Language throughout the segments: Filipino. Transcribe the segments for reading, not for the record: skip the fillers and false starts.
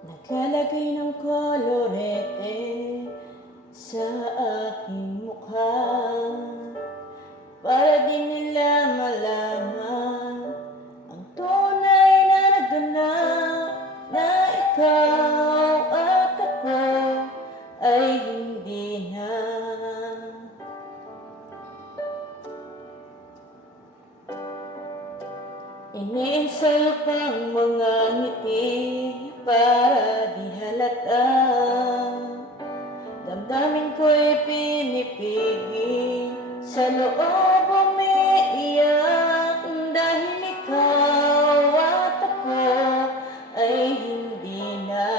Naglalagay ng kolorete sa aking mukha para di nila malaman ang tunay na naganap, na ikaw at ako ay hindi na. Iniinsal pang mga ngiti para di halata. Damdamin ko'y pinipigil, sa loob umiiyak dahil ikaw at ako ay hindi na.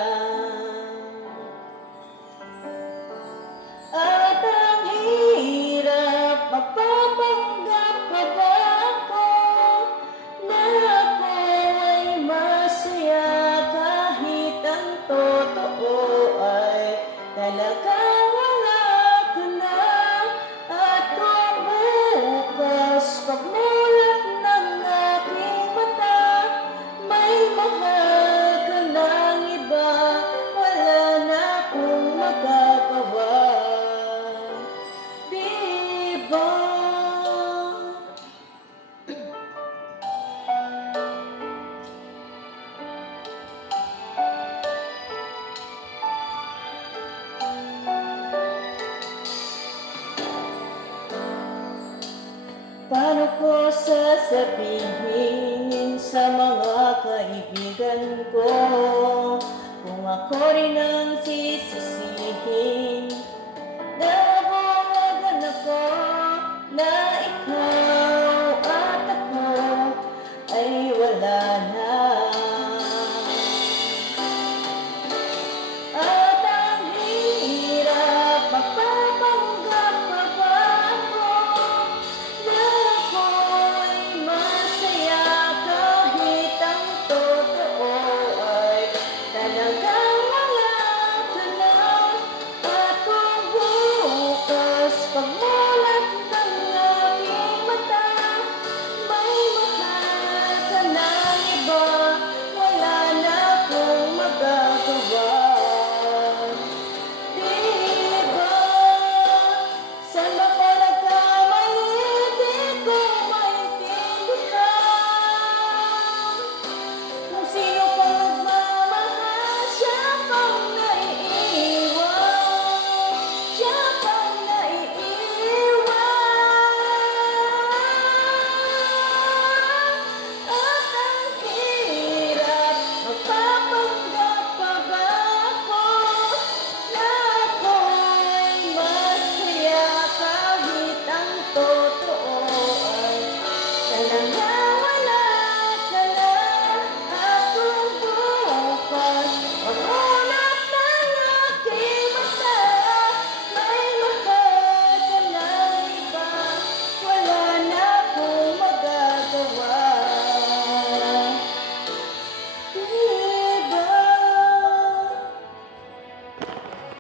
At ang hirap magpapanggap pa ba ako na ako ay masaya kahit ang totoo ay talaga wala ka na. At kung bukas pagmulat ng aking mata may mahal ka ng iba, wala na akong magagawa, di ba? Paano ko sasabihin sa mga kaibigan ko kung ako rin ang